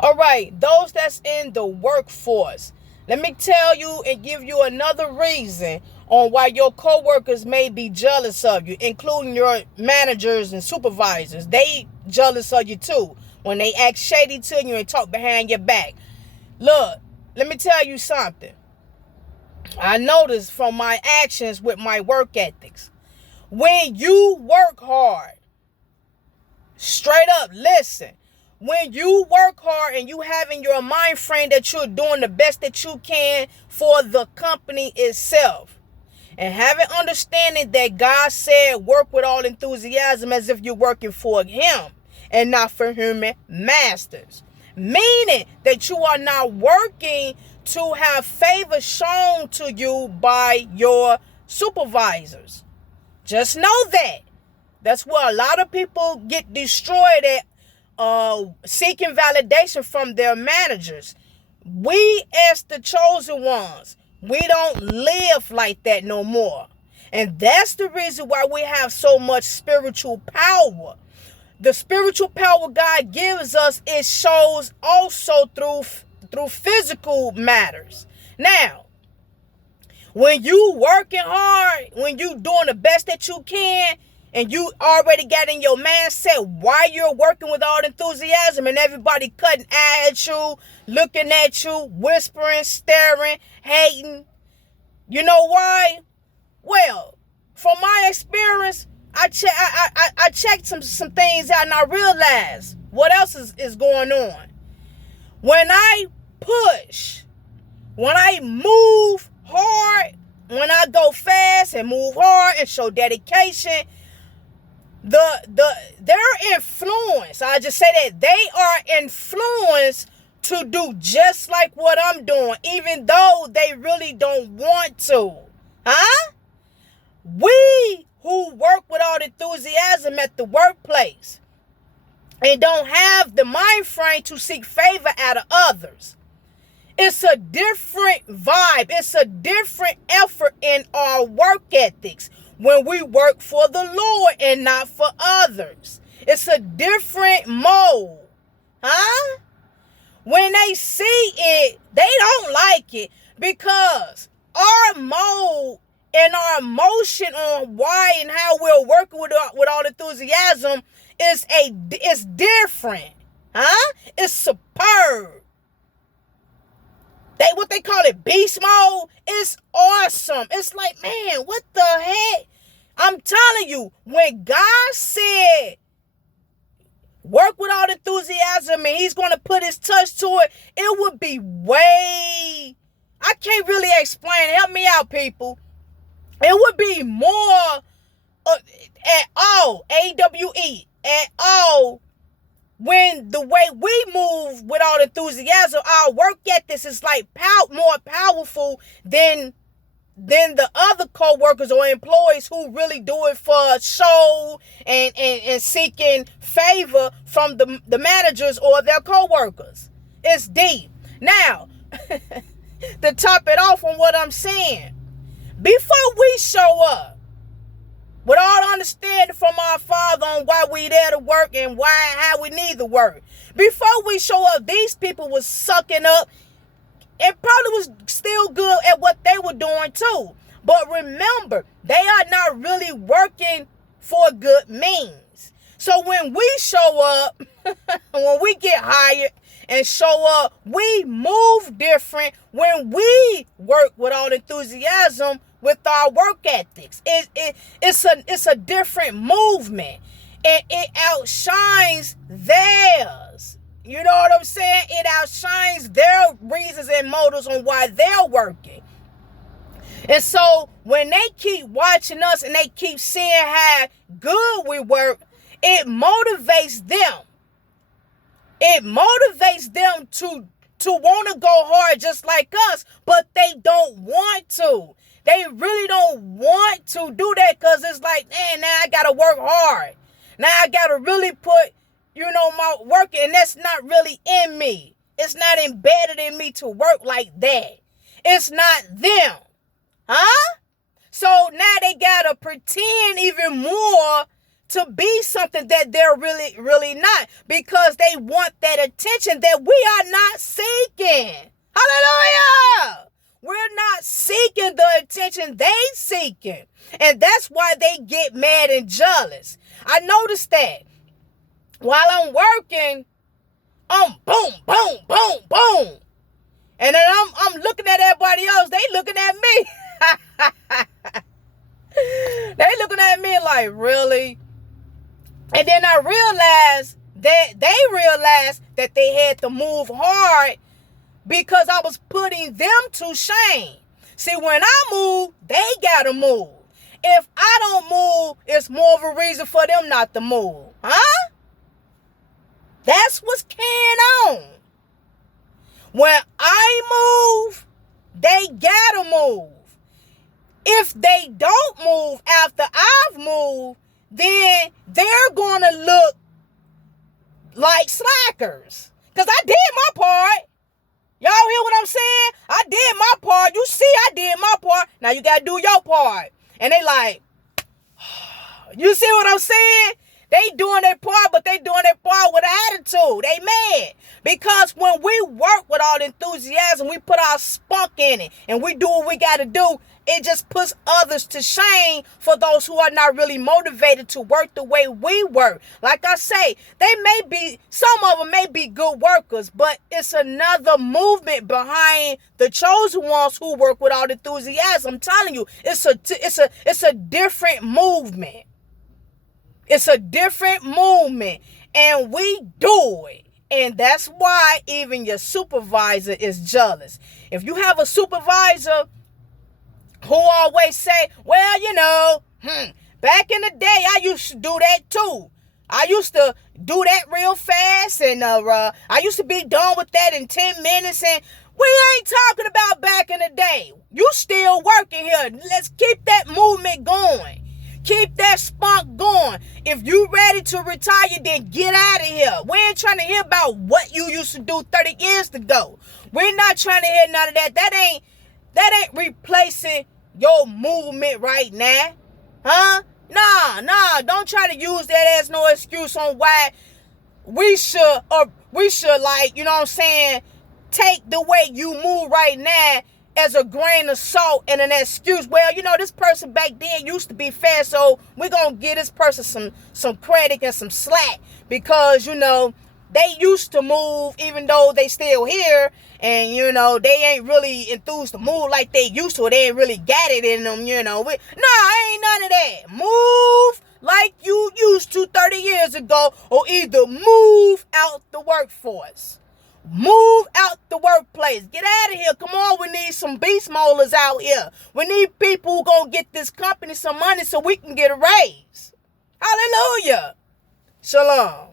All right, those that's in the workforce. Let me tell you and give you another reason on why your coworkers may be jealous of you, including your managers and supervisors. They jealous of you too when they act shady to you and talk behind your back. Look, let me tell you something. I noticed from my actions with my work ethics. When you work hard, straight up, listen. When you work hard and you have in your mind frame that you're doing the best that you can for the company itself, and having understanding that God said work with all enthusiasm as if you're working for him and not for human masters, meaning that you are not working to have favor shown to you by your supervisors. Just know that. That's where a lot of people get destroyed at, seeking validation from their managers. We, as the chosen ones, we don't live like that no more. And that's the reason why we have so much spiritual power. The spiritual power God gives us, it shows also through physical matters. Now, when you working hard, when you doing the best that you can, and you already got in your mindset why you're working with all enthusiasm and everybody cutting at you, looking at you, whispering, staring, hating. You know why? Well, from my experience, I checked some things out and I realized what else is going on. When I push, when I move hard, when I go fast and move hard and show dedication, their influence, I just say that they are influenced to do just like what I'm doing, even though they really don't want to. Huh? We who work with all enthusiasm at the workplace and don't have the mind frame to seek favor out of others, it's a different vibe. It's a different effort in our work ethics when we work for the Lord and not for others. It's a different mode. Huh? When they see it, they don't like it because our mode and our emotion on why and how we're working with all enthusiasm is different. Huh? It's superb. What they call it, beast mode, is awesome. It's like, man, what the heck? I'm telling you, when God said, work with all enthusiasm and he's going to put his touch to it, it would be way, I can't really explain. Help me out, people. It would be more at all, AWE, at all, when the way we move with all enthusiasm, our work ethics is like more powerful than the other co-workers or employees who really do it for show and seeking favor from the managers or their co-workers. It's deep. Now, to top it off on what I'm saying, before we show up, with all understanding from our Father on why we there to work and how we need to work. Before we show up, these people was sucking up and probably was still good at what they were doing too. But remember, they are not really working for good means. So when we show up, when we get hired and show up, we move different when we work with all enthusiasm with our work ethics. It's a different movement. And it outshines theirs. You know what I'm saying? It outshines their reasons and motives on why they're working. And so when they keep watching us and they keep seeing how good we work, it motivates them. It motivates them to want to go hard just like us, but they don't want to. They really don't want to do that because it's like, man, now I got to work hard. Now I got to really put, my work, and that's not really in me. It's not embedded in me to work like that. It's not them. Huh? So now they got to pretend even more to be something that they're really, really not, because they want that attention that we are not seeking. Hallelujah! We're not seeking the attention they seeking. And that's why they get mad and jealous. I noticed that while I'm working, I'm boom, boom, boom, boom. And then I'm looking at everybody else. They looking at me. They looking at me like, really? And then I realized that they realized that they had to move hard because I was putting them to shame. See, when I move, they gotta move. If I don't move, it's more of a reason for them not to move. Huh? That's what's carrying on. When I move, they gotta move. If they don't move after I've moved, then they're going to look like slackers. Because I did my part. Y'all hear what I'm saying? I did my part. You see I did my part. Now you got to do your part. And they like, you see what I'm saying? They doing their part, but they doing their part with attitude. They mad. Because when we work with all the enthusiasm, we put our spunk in it, and we do what we got to do, it just puts others to shame for those who are not really motivated to work the way we work. Like I say, some of them may be good workers, but it's another movement behind the chosen ones who work with all the enthusiasm. I'm telling you, it's a different movement. It's a different movement, and we do it. And that's why even your supervisor is jealous. If you have a supervisor who always say, well, back in the day, I used to do that too. I used to do that real fast, and I used to be done with that in 10 minutes, and we ain't talking about back in the day. You still working here. Let's keep that movement going. Keep that spunk going. If you ready to retire, then get out of here. We ain't trying to hear about what you used to do 30 years ago. We're not trying to hear none of that. That ain't replacing your movement right now. Huh? Nah. Don't try to use that as no excuse on why we should like, you know what I'm saying, take the way you move right now as a grain of salt and an excuse. Well, this person back then used to be fast, so we're going to give this person some credit and some slack because, they used to move even though they still here, and, they ain't really enthused to move like they used to. They ain't really got it in them, ain't none of that. Move like you used to 30 years ago, or either move out the workforce. Move out the workplace. Get out of here. Come on, we need some beast maulers out here. We need people who gonna get this company some money so we can get a raise. Hallelujah. Shalom.